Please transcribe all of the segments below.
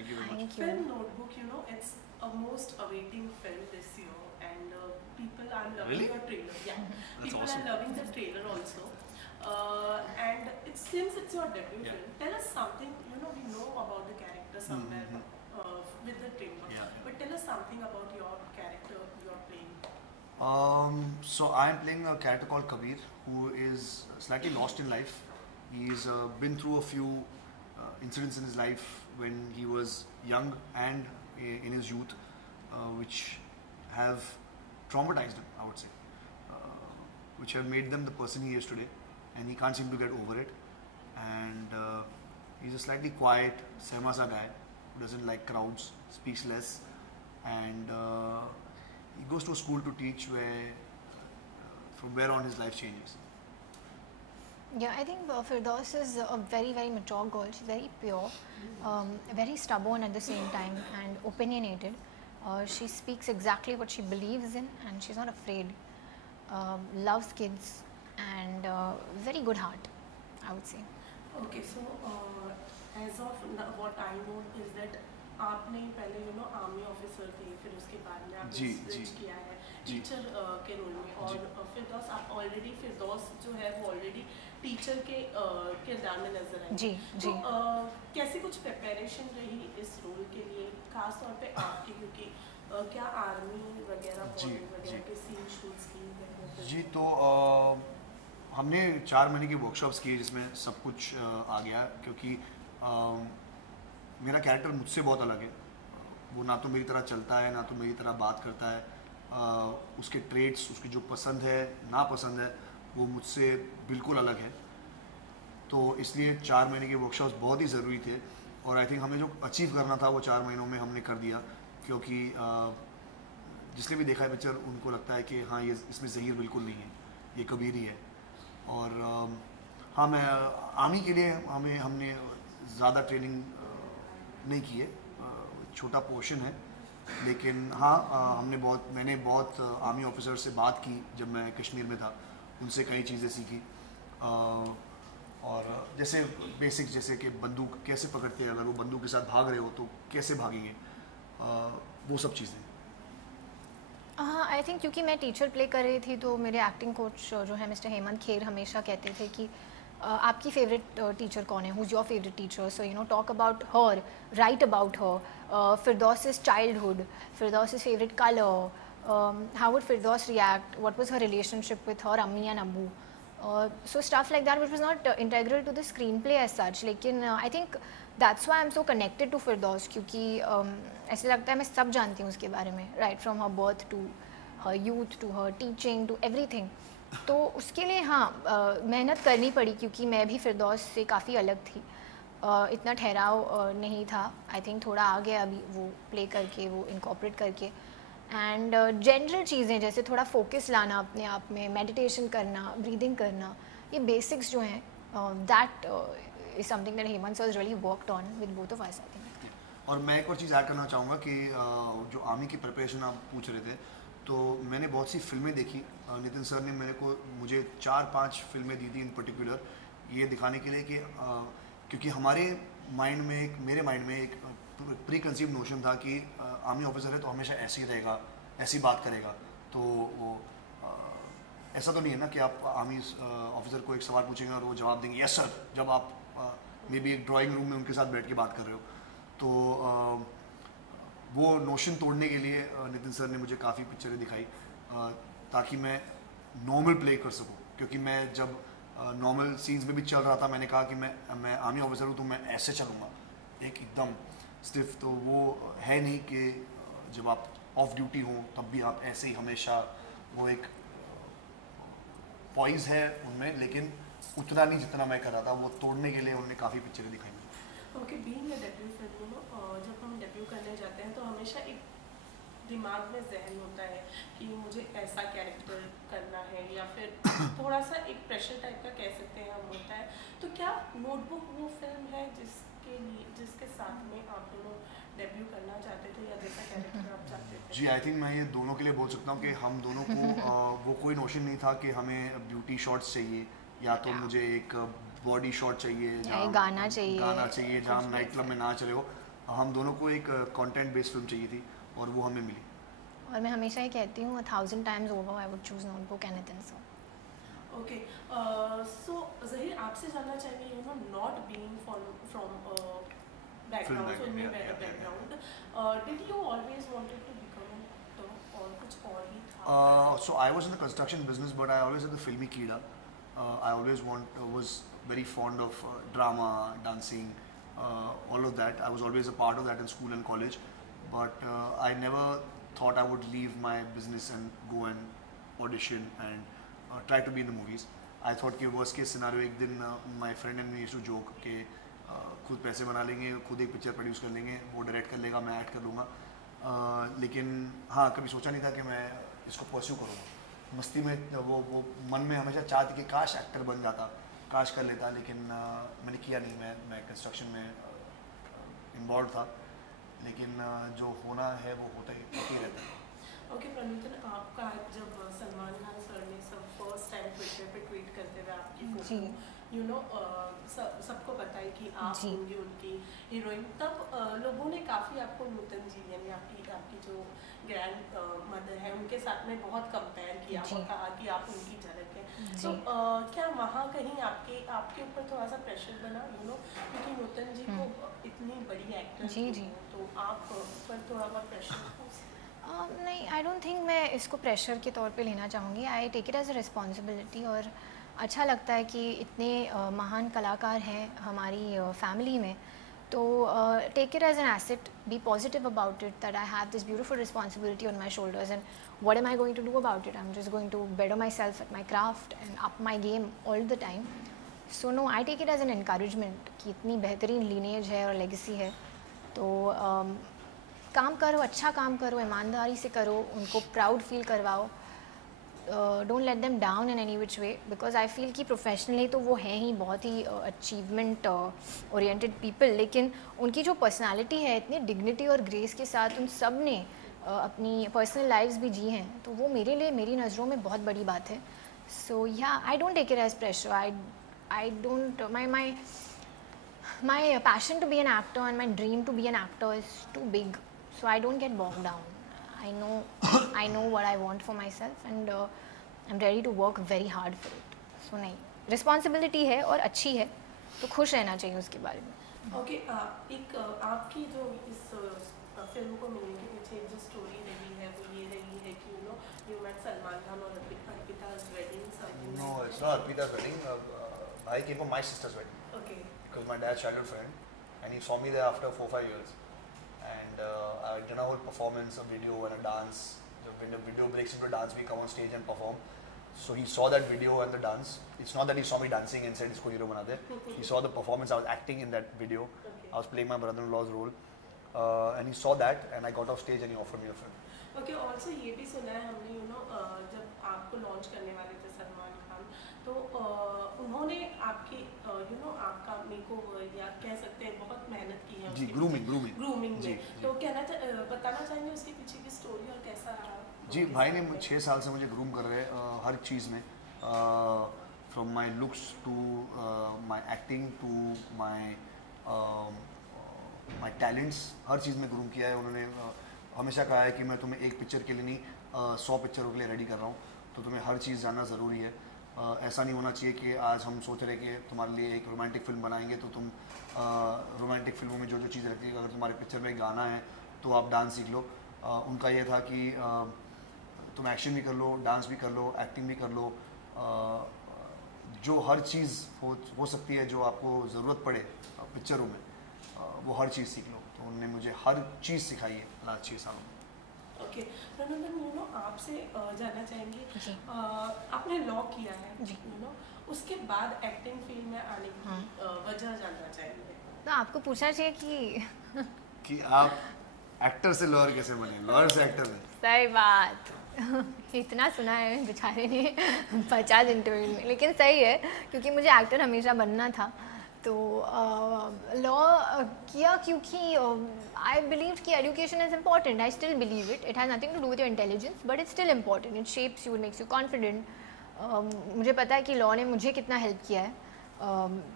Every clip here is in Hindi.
Thank you very much. Thank you. Film Notebook, you know, it's a most awaiting film this year, and people are loving Really? your trailer. Yeah, That's people awesome. are loving the trailer also. And since it's your debut Yeah. film, tell us something. You know, we know about the character somewhere with the trailer, Yeah. but tell us something about your character you're playing. So I'm playing a character called Kabir, who is slightly lost in life. He's been through a few incidents in his life when he was young and in his youth, which have traumatized him, I would say, which have made them the person he is today, and he can't seem to get over it. And he's a slightly quiet, sehma-sa guy who doesn't like crowds, speaks less, and he goes to a school to teach where, from where on his life changes. Yeah, I think Firdaus is a very, very mature girl. She's very pure, very stubborn at the same time, and opinionated. She speaks exactly what she believes in, and she's not afraid. Loves kids, and very good heart, I would say. Okay, so as of now, what I know is that आपने पहले आर्मी ऑफिसर थे, फिर उसके बाद में आपने स्विच किया है टीचर के रोल में, और फिरदौस आप ऑलरेडी फिरदौस जो है वो ऑलरेडी टीचर के किरदार में नजर आई। जी जी। तो कैसी कुछ प्रिपरेशन रही इस रोल के लिए, खास तौर पे आपकी, क्योंकि क्या आर्मी वगैरह वगैरह के सीन शूट्स की? जी, तो हमने 4 महीने की वर्कशॉप्स की जिसमें सब कुछ आ गया, क्योंकि मेरा कैरेक्टर मुझसे बहुत अलग है। वो ना तो मेरी तरह चलता है, ना तो मेरी तरह बात करता है। उसके ट्रेड्स, उसकी जो पसंद है नापसंद है, वो मुझसे बिल्कुल अलग है। तो इसलिए 4 महीने के वर्कशॉप्स बहुत ही ज़रूरी थे, और आई थिंक हमें जो अचीव करना था वो 4 महीनों में हमने कर दिया, क्योंकि जिसने भी देखा है पिक्चर उनको लगता है कि हाँ, ये इसमें ज़हीर बिल्कुल नहीं है, ये कबीर ही है। और हाँ, मैं आर्मी के लिए हमने ज़्यादा ट्रेनिंग नहीं की है, छोटा पोर्शन है, लेकिन हाँ, मैंने बहुत आर्मी ऑफिसर से बात की जब मैं कश्मीर में था, उनसे कई चीज़ें सीखी। और जैसे बेसिक्स, जैसे कि बंदूक कैसे पकड़ते हैं, अगर वो बंदूक के साथ भाग रहे हो तो कैसे भागेंगे, वो सब चीज़ें। हाँ, आई थिंक क्योंकि मैं टीचर प्ले कर रही थी, तो मेरे एक्टिंग कोच जो है मिस्टर हेमंत खेर हमेशा कहते थे कि आपकी फेवरेट टीचर कौन है, who is your favourite teacher, so you know talk about her, right about her, फिरदौस's childhood, Firdaus's favorite color, how would Firdaus react, what was her relationship with her Ammi and Abbu, so stuff like that, which was not integral to the screenplay as such, लेकिन I think that's why I'm so connected to Firdaus, क्योंकि ऐसे लगता है मैं सब जानती हूँ उसके बारे में, right from her birth to her youth to her teaching to everything. तो उसके लिए हाँ, मेहनत करनी पड़ी, क्योंकि मैं भी फिरदौस से काफ़ी अलग थी, इतना ठहराव नहीं था। आई थिंक थोड़ा आ गया अभी वो प्ले करके, वो इनकॉर्पोरेट करके, एंड जनरल चीज़ें जैसे थोड़ा फोकस लाना अपने आप में, मेडिटेशन करना, ब्रीदिंग करना, ये बेसिक्स जो हैं, that is something that Hemant sir really worked on with both of us, I think. और मैं एक और चीज़ ऐड करना चाहूँगा कि जो आर्मी की प्रिपरेशन आप पूछ रहे थे, तो मैंने बहुत सी फिल्में देखी। नितिन सर ने मुझे 4-5 फिल्में दी थी इन पर्टिकुलर, ये दिखाने के लिए कि क्योंकि मेरे माइंड में एक प्री कंसीव नोशन था कि आर्मी ऑफिसर है तो हमेशा ऐसे ही रहेगा, ऐसी बात करेगा। तो वो ऐसा तो नहीं है ना कि आप आर्मी ऑफिसर को एक सवाल पूछेंगे और वो जवाब देंगे यस सर, जब आप मे बी एक ड्राइंग रूम में उनके साथ बैठ के बात कर रहे हो। तो वो नोशन तोड़ने के लिए नितिन सर ने मुझे काफ़ी पिक्चरें दिखाई, ताकि मैं नॉर्मल प्ले कर सकूं, क्योंकि मैं जब नॉर्मल सीन्स में भी चल रहा था, मैंने कहा कि मैं आर्मी ऑफिसर हूँ तो मैं ऐसे चलूँगा, एकदम स्टिफ। तो वो है नहीं कि जब आप ऑफ ड्यूटी हो तब भी आप ऐसे ही हमेशा, वो एक पॉइज है उनमें, लेकिन उतना नहीं जितना मैं कर रहा था। वो तोड़ने के लिए उन्होंने काफ़ी पिक्चरें दिखाई मुझे। Okay, being a debut film, जब हम डेब्यू करने जाते हैं तो हमेशा एक दिमाग में जहन होता है कि मुझे ऐसा कैरेक्टर करना है, या फिर थोड़ा सा एक प्रेशर टाइप का कह सकते हैं हम होता है। तो क्या नोटबुक वो फिल्म है जिसके साथ में आप दोनों डेब्यू करना चाहते थे, या जैसा कैरेक्टर आप चाहते थे? जी, आई थिंक मैं ये दोनों के लिए बोल सकता हूँ कि हम दोनों को वो कोई नोशन नहीं था कि हमें ब्यूटी शॉट्स चाहिए, या तो मुझे एक बॉडी शॉट चाहिए, गाना चाहिए जहाँ नाइट क्लब में नाच रहे हो। हम दोनों को एक कंटेंट बेस्ड फिल्म चाहिए थी और वो हमें मिली। और मैं हमेशा ही कहती हूँ 1000 times over I would choose Notebook and Nitin sir. Okay, so Zaheer आपसे जानना चाहेंगे, you know, not being from background, फिल्मी background, did you always wanted to become an actor और कुछ और ही था? So I was in the construction business, but I always had the filmy keeda. I always was very fond of drama, dancing, all of that. I was always a part of that in school and college, but I never thought I would leave my business and go and audition and try to be in the movies. I thought कि worst case scenario एक दिन my friend and me used to joke कि खुद पैसे बना लेंगे, खुद एक पिक्चर प्रोड्यूस कर लेंगे, वो डायरेक्ट कर लेगा, मैं एक्ट कर लूँगा। लेकिन हाँ, कभी सोचा नहीं था कि मैं इसको परस्यू करूँगा। मस्ती में वो मन में हमेशा चाह थी कि काश एक्टर बन जाता, काश कर लेता, लेकिन मैंने किया नहीं। मैं कंस्ट्रक्शन में इन्वॉल्व था, लेकिन जो होना है वो होता ही रहता है। ओके प्रनुतन, आपका जब सलमान खान सर ने फर्स्ट टाइम ट्विटर पे ट्वीट करते हुए आपकी फोटो, यू नो, सबको पता है कि आप होंगी उनकी हीरोइन, तब लोगों ने काफ़ी आपको नूतन जी यानी आपकी जो ग्रैंड मदर है उनके साथ में बहुत कंपेयर किया और कहा कि आप उनकी झलक है। तो क्या वहाँ कहीं आपके ऊपर थोड़ा सा प्रेशर बना, यू नो, क्योंकि नूतन जी को इतनी बड़ी एक्टर तो आप पर थोड़ा बहुत प्रेशर? नहीं, आई डोंट थिंक मैं इसको प्रेशर के तौर पे लेना चाहूँगी। I take it as a responsibility, और अच्छा लगता है कि इतने महान कलाकार हैं हमारी फैमिली में, तो take it as an asset, be positive about it, that I have this beautiful responsibility on my shoulders, and what am I going to do about it? I am just going to better myself at my craft and up my game all the time. So no, I take it as an encouragement कि इतनी बेहतरीन लीनेज है और लेगेसी है, तो काम करो, अच्छा काम करो, ईमानदारी से करो, उनको प्राउड फील करवाओ, don't let them down in any which way, because I feel कि प्रोफेशनली तो वो हैं ही बहुत ही अचीवमेंट ओरिएंटेड पीपल, लेकिन उनकी जो पर्सनालिटी है इतनी डिग्निटी और ग्रेस के साथ उन सब ने अपनी पर्सनल लाइफ्स भी जी हैं, तो वो मेरे लिए, मेरी नज़रों में बहुत बड़ी बात है। So yeah, I don't take it as pressure, I don't, my passion to be an actor and my dream to be an actor is too big, so I don't get bogged down. I know what I want for myself, and I'm ready to work very hard for it. So नहीं, responsibility है और अच्छी है, तो खुश रहना चाहिए उसके बारे में। ओके, एक आपकी जो इस फिल्म को मिलने के पीछे जो स्टोरी रही है वो ये रही है कि you met सलमान खान और अर्पिता's wedding. No, it's not Arpita's wedding. I came for my sister's wedding. Okay. Because my dad's childhood friend, and he saw me there after 4-5 years, and I did a whole performance, a video and a dance. When the video breaks into dance, we come on stage and perform. So he saw that video and the dance. It's not that he saw me dancing and said isko hero bana de. He saw the performance. I was acting in that video. Okay. I was playing my brother-in-law's role, and he saw that, and I got off stage and he offered me a film. Okay, also ये भी सुना है हमने, you know, जब आपको लॉन्च करने वाले थे सलमान खान, तो उन्होंने आपकी, you know, आपका मेकओवर या कह सकते हैं बहुत मेहनत की है जी, ग्रूमिंग में, तो बताना चाहेंगे उसके पीछे की स्टोरी और कैसा रहा? जी, भाई ने 6 साल से मुझे ग्रूम कर रहे हैं हर चीज़ में, from my looks to my acting to my talents, हर चीज़ में ग्रूम किया है उन्होंने। हमेशा कहा है कि मैं तुम्हें एक पिक्चर के लिए नहीं 100 पिक्चरों के लिए रेडी कर रहा हूँ, तो तुम्हें हर चीज़ जानना ज़रूरी है। ऐसा नहीं होना चाहिए कि आज हम सोच रहे कि तुम्हारे लिए एक रोमांटिक फिल्म बनाएंगे, तो तुम रोमांटिक फिल्मों में जो जो चीज़ रहती है, अगर तुम्हारे पिक्चर में गाना है तो आप डांस सीख लो। उनका ये था कि तुम एक्शन भी कर लो, डांस भी कर लो, एक्टिंग भी कर लो, जो हर चीज़ हो सकती है जो आपको ज़रूरत पड़े पिक्चरों में, वो हर चीज़ सीख लो। तो उन्होंने मुझे हर चीज़ सिखाई है लास्ट 6 सालों में। ओके, प्रनंदन, यू नो, आपसे जानना चाहेंगे, आपने लॉ किया है, यू नो, उसके बाद एक्टिंग फील्ड में आने की वजह जानना चाहेंगे। तो आपको पूछना चाहिए कि आप एक्टर से लॉयर कैसे बने, लॉयर से एक्टर में। सही बात इतना सुना है बेचारे ने 50 इंटरव्यू में, लेकिन सही है क्योंकि मुझे एक्टर हमेशा बनना था। तो लॉ किया क्योंकि आई बिलीव कि education is important. I still believe it has nothing to do with your intelligence, but it's still important. It shapes you, makes you confident. मुझे पता है कि लॉ ने मुझे कितना हेल्प किया है,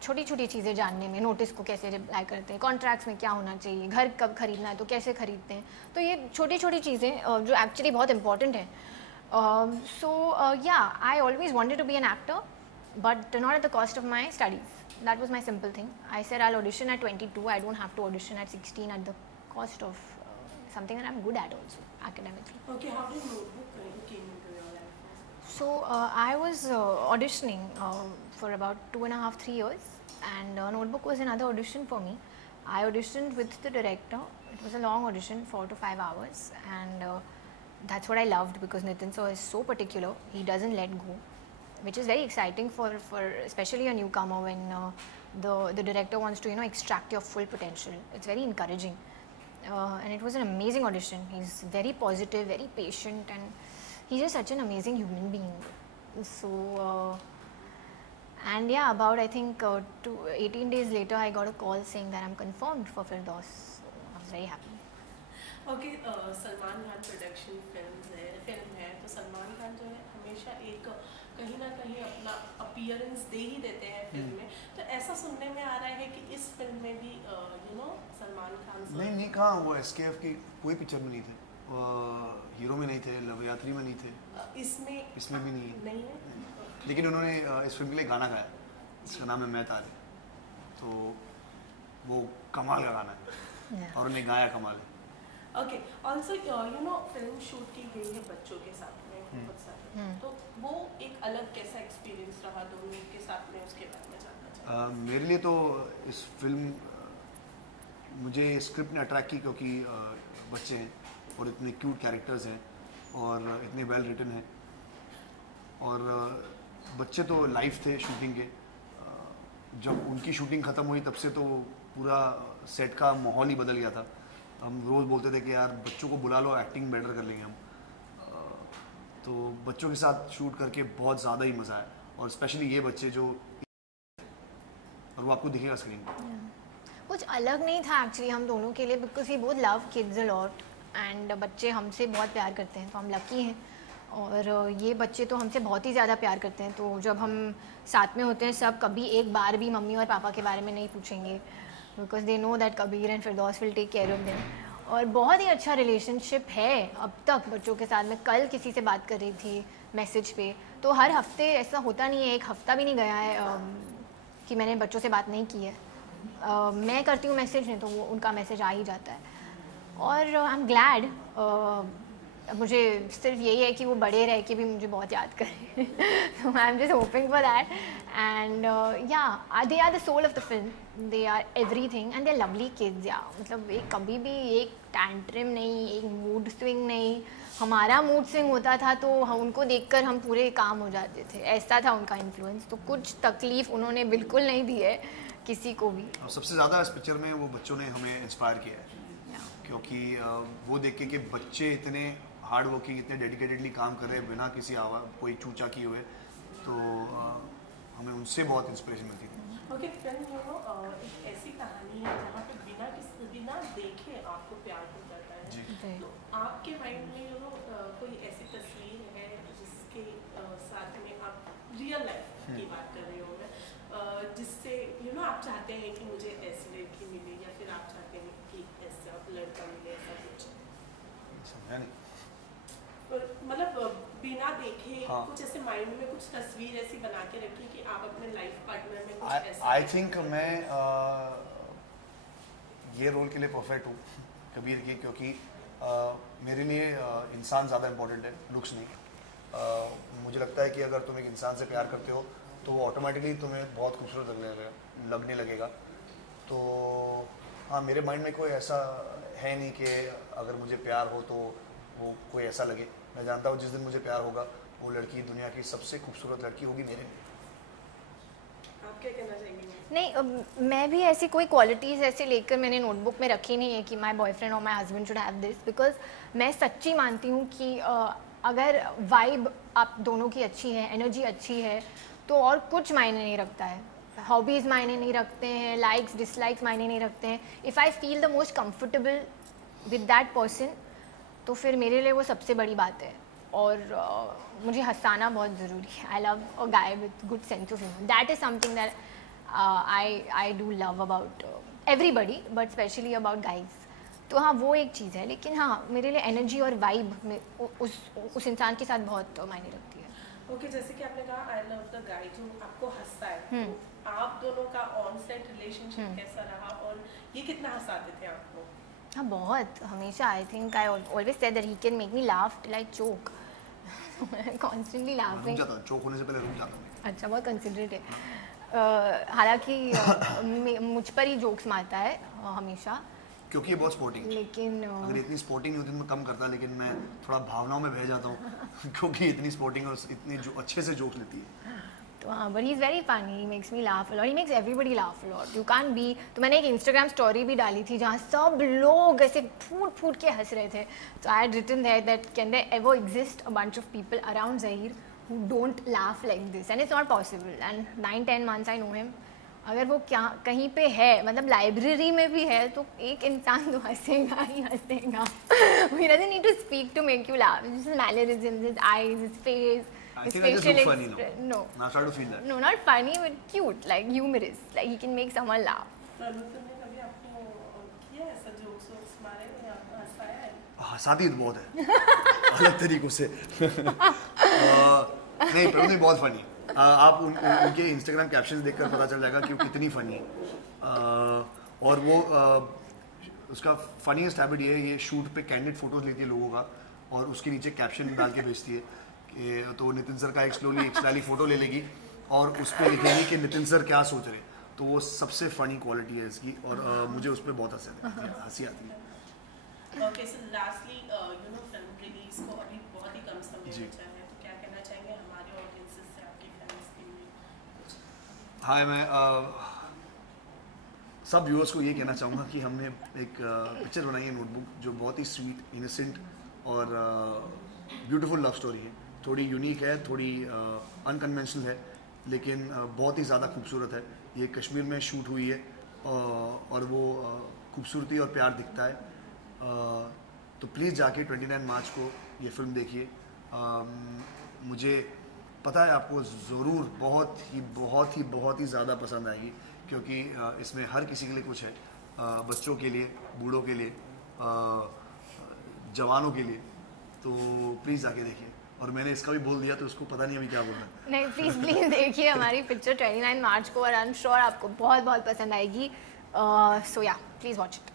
छोटी छोटी चीज़ें जानने में, नोटिस को कैसे रिप्लाई करते हैं, कॉन्ट्रैक्ट्स में क्या होना चाहिए, घर कब खरीदना है तो कैसे खरीदते हैं, तो ये छोटी छोटी चीज़ें जो एक्चुअली बहुत इंपॉर्टेंट है. So yeah, I always wanted to be an actor, but not at the cost of my studies. That was my simple thing. I said I'll audition at 22. I don't have to audition at 16 at the cost of something that I'm good at also academically. Okay, how did Notebook came into your life? So I was auditioning for about 2.5, 3 years, and Notebook was another audition for me. I auditioned with the director. It was a long audition, 4 to 5 hours, and that's what I loved because Nitin sir is so particular. He doesn't let go, which is very exciting for especially a newcomer when the director wants to extract your full potential. It's very encouraging, and it was an amazing audition. He's very positive, very patient, and he's just such an amazing human being. So and yeah, about I think 18 days later I got a call saying that I'm confirmed for Firdaus. So I was very happy. Okay, Salman Khan production film है तो सलमान खान जो है हमेशा एक कहीं ना कहीं अपना अपीयरेंस दे ही देते हैं फिल्म में, तो ऐसा सुनने में आ रहा है कि इस फिल्म में भी सलमान खान नहीं कहाँ, वो SKF की कोई पिक्चर में नहीं थे, हीरो में नहीं थे, लव यात्री में नहीं थे, इसमें भी नहीं है. लेकिन उन्होंने इस फिल्म के लिए गाना गाया, इसका नाम है मैं तारे, तो वो कमाल का गाना है और उन्हें गाया कमाल है. ओके, ऑल्सो फिल्म शूट की गई है बच्चों के साथ में बहुत सारे, तो वो एक अलग कैसा एक्सपीरियंस रहा दोनों के साथ में, उसके बारे में जानना चाहूँगा. मेरे लिए तो इस फिल्म मुझे स्क्रिप्ट ने अट्रैक्ट की क्योंकि बच्चे हैं और इतने क्यूट कैरेक्टर्स हैं और इतने वेल रिटन हैं, और बच्चे तो लाइव थे शूटिंग के. जब उनकी शूटिंग ख़त्म हुई तब से तो पूरा सेट का माहौल ही बदल गया था. हम रोज़ बोलते थे कि यार बच्चों को बुला लो, एक्टिंग बेटर कर लेंगे हम. तो बच्चों के साथ शूट करके बहुत ज़्यादा ही मज़ा आया, और स्पेशली ये बच्चे जो, और वो आपको दिखेगा स्क्रीन पर. कुछ अलग नहीं था एक्चुअली हम दोनों के लिए, because we both love kids a lot, and बच्चे हमसे बहुत प्यार करते हैं, तो हम लकी हैं. और ये बच्चे तो हमसे बहुत ही ज़्यादा प्यार करते हैं, तो जब हम साथ में होते हैं सब, कभी एक बार भी मम्मी और पापा के बारे में नहीं पूछेंगे, because they know that Kabir and Firdaus will take care of them. और बहुत ही अच्छा रिलेशनशिप है अब तक बच्चों के साथ. मैं कल किसी से बात कर रही थी मैसेज पे, तो हर हफ्ते ऐसा होता नहीं है, एक हफ्ता भी नहीं गया है कि मैंने बच्चों से बात नहीं की है. मैं करती हूँ मैसेज, नहीं तो वो उनका मैसेज आ ही जाता है. और आई एम ग्लैड, मुझे सिर्फ यही है कि वो बड़े रह के भी मुझे बहुत याद करें. तो I am just hoping for that. And yeah they are the soul of the film, they are everything and they are lovely kids. या मतलब एक कभी भी एक टैंट्रम नहीं, एक मूड स्विंग नहीं. हमारा मूड स्विंग होता था तो हम उनको देखकर हम पूरे काम हो जाते थे, ऐसा था उनका इन्फ्लुएंस. तो कुछ तकलीफ उन्होंने बिल्कुल नहीं दी है किसी को भी. सबसे ज़्यादा इस पिक्चर में वो बच्चों ने हमें इंस्पायर किया है, क्योंकि वो देख के कि बच्चे इतने हार्ड वर्किंग, इतने डेडिकेटेडली काम कर रहे हैं बिना किसी कोई चूचा किए हुए, तो हमें उनसे बहुत इंस्पिरेशन मिलती थी. ओके, फिल्म एक ऐसी कहानी है जहाँ पे बिना देखे आपको प्यार हो जाता है. तो आपके माइंड में कोई ऐसी तस्वीर है जिसके साथ में आप रियल लाइफ की बात कर रहे हो, जिससे आप चाहते हैं कि मुझे ऐसी लड़की मिले, या फिर आप चाहते हैं कि ऐसा लड़का मिले, ऐसा कुछ? समझा नहीं. मतलब बिना देखे कुछ ऐसे माइंड में कुछ तस्वीर ऐसी बना के रखी कि आप अपने लाइफ पार्टनर में कुछ ऐसा. आई थिंक मैं ये रोल के लिए परफेक्ट हूँ कबीर की, क्योंकि मेरे लिए इंसान ज़्यादा इम्पोर्टेंट है, लुक्स नहीं. मुझे लगता है कि अगर तुम एक इंसान से प्यार करते हो तो वो ऑटोमेटिकली तुम्हें बहुत खूबसूरत लगने लगेगा. तो हाँ, मेरे माइंड में कोई ऐसा है नहीं कि अगर मुझे प्यार हो तो वो कोई ऐसा लगे. मैं जानता हूँ जिस दिन मुझे प्यार होगा वो लड़की दुनिया की सबसे खूबसूरत लड़की होगी मेरे. आप क्या कहना चाहेंगे? नहीं, मैं भी ऐसी कोई क्वालिटीज़ ऐसे लेकर मैंने नोटबुक में रखी नहीं है कि माय बॉयफ्रेंड और my husband should have this, because मैं सच्ची मानती हूँ कि अगर वाइब आप दोनों की अच्छी है, एनर्जी अच्छी है, तो और कुछ मायने नहीं रखता है. हॉबीज़ मायने नहीं रखते हैं, लाइक्स डिसलाइक्स मायने नहीं रखते हैं. If I feel the most comfortable with that person, तो फिर मेरे लिए वो सबसे बड़ी बात है. और मुझे हंसाना बहुत ज़रूरी है. I love a guy with good sense of humour. That is something that I do love about everybody but specially about guys. तो हाँ वो एक चीज़ है, लेकिन हाँ मेरे लिए एनर्जी और वाइब में उस इंसान के साथ बहुत मायने रखती है। ओके, जैसे कि आपने कहा आई लव द गाय जो आपको हंसता है, तो आप दोनों का ऑन सेट रिलेशनशिप कैसा रहा और ये कितना हंसाते थे आपको? हाँ बहुत, हमेशा। I think I always said that he can make me laugh like choke, constantly laughing. Choke होने से पहले रुक जाता हूँ। अच्छा, बहुत कंसिडरेट है। हालांकि मुझ पर ही जोक्स मारता है हमेशा, क्योंकि ये बहुत स्पोर्टिंग, लेकिन अगर इतनी स्पोर्टिंग होती तो मैं कम करता, लेकिन मैं थोड़ा भावनाओं में बह जाता हूँ क्योंकि इतनी स्पोर्टिंग और इतनी जो अच्छे से जोक्स लेती है। तो हाँ, but he is very funny, he makes me laugh a lot, he makes everybody laugh a lot. You can't be. तो मैंने एक इंस्टाग्राम स्टोरी भी डाली थी जहाँ सब लोग ऐसे फूट फूट के हंस रहे थे। तो I had written there that can there ever exist a bunch of people around Zaheer who don't laugh like this and it's not possible and 9-10 months I know him। अगर वो क्या कहीं पे है, मतलब लाइब्रेरी में भी है, तो एक इंसान तो हंसेगा ही हंसेगा। He doesn't need to speak to make you laugh, just his mannerisms, his eyes, his face, his facial expression. No, I start to feel that. no, not funny but cute, like humorous, like he can make someone laugh। तुमने कभी आपको किया ऐसा जोक्स वोक्स मारे या हंसाया है? हंसाती तो बहुत है अलग तरीकों से। नहीं, प्रभु बहुत फनी है। आप उनके इंस्टाग्राम कैप्शंस देखकर पता चल जाएगा कि वो कितनी फ़नी है। और वो उसका फनीएस्ट हैबिट ये है, ये शूट पे कैंडिड फोटोज लेती है लोगों का और उसके नीचे कैप्शन डाल के भेजती है कि तो नितिन सर का एक स्टाइली फ़ोटो ले लेगी और उस पर लिखेगी कि नितिन सर क्या सोच रहे। तो वो सबसे फ़नी क्वालिटी है इसकी और मुझे उस पर बहुत हंसी आती है। ओके, सो लास्टली फिल्म रिलीज को अभी बहुत ही कम समय बचा है, तो क्या कहना चाहेंगे हमारे ऑडियंसेस से, आपकी फैंस के लिए? हाँ, मैं सब व्यूअर्स को ये कहना चाहूँगा कि हमने एक पिक्चर बनाई है, नोटबुक, जो बहुत ही स्वीट, इनोसेंट और ब्यूटीफुल लव स्टोरी है। थोड़ी यूनिक है, थोड़ी अनकन्वेंशनल है, लेकिन बहुत ही ज़्यादा खूबसूरत है। ये कश्मीर में शूट हुई है और वो खूबसूरती और प्यार दिखता है। तो प्लीज़ जाके 29 मार्च को ये फिल्म देखिए। मुझे पता है आपको ज़रूर बहुत ही ज़्यादा पसंद आएगी, क्योंकि इसमें हर किसी के लिए कुछ है, बच्चों के लिए, बूढ़ों के लिए, जवानों के लिए। तो प्लीज़ जाके देखिए। और मैंने इसका भी बोल दिया तो उसको पता नहीं अभी क्या बोलना है। नहीं, प्लीज़ देखिए हमारी पिक्चर 29 मार्च को और आई एम श्योर आपको बहुत पसंद आएगी। सो या, please watch it.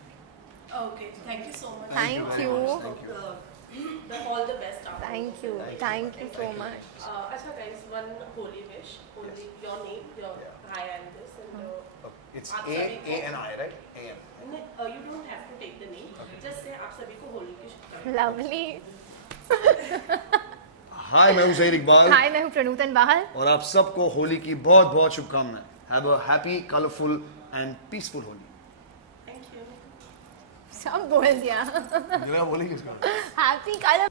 Okay, thank you so much. Thank you. All the best. Thank you so much. अच्छा guys, one holy wish. Only your name, your I and this, and It's A-N-I, right? A-N. You don't have to take the name. Just say आप सभी को होली की शुभकामनाएं। Lovely. हाय, मैं हूँ ज़हीर इकबाल। हाय, मैं हूँ प्रणूतन बाहल। और आप सबको होली की बहुत शुभकामनाएं। Have a happy, colorful and peaceful Holi. सब बोल दिया। बोलेंगे इसका। Happy colour.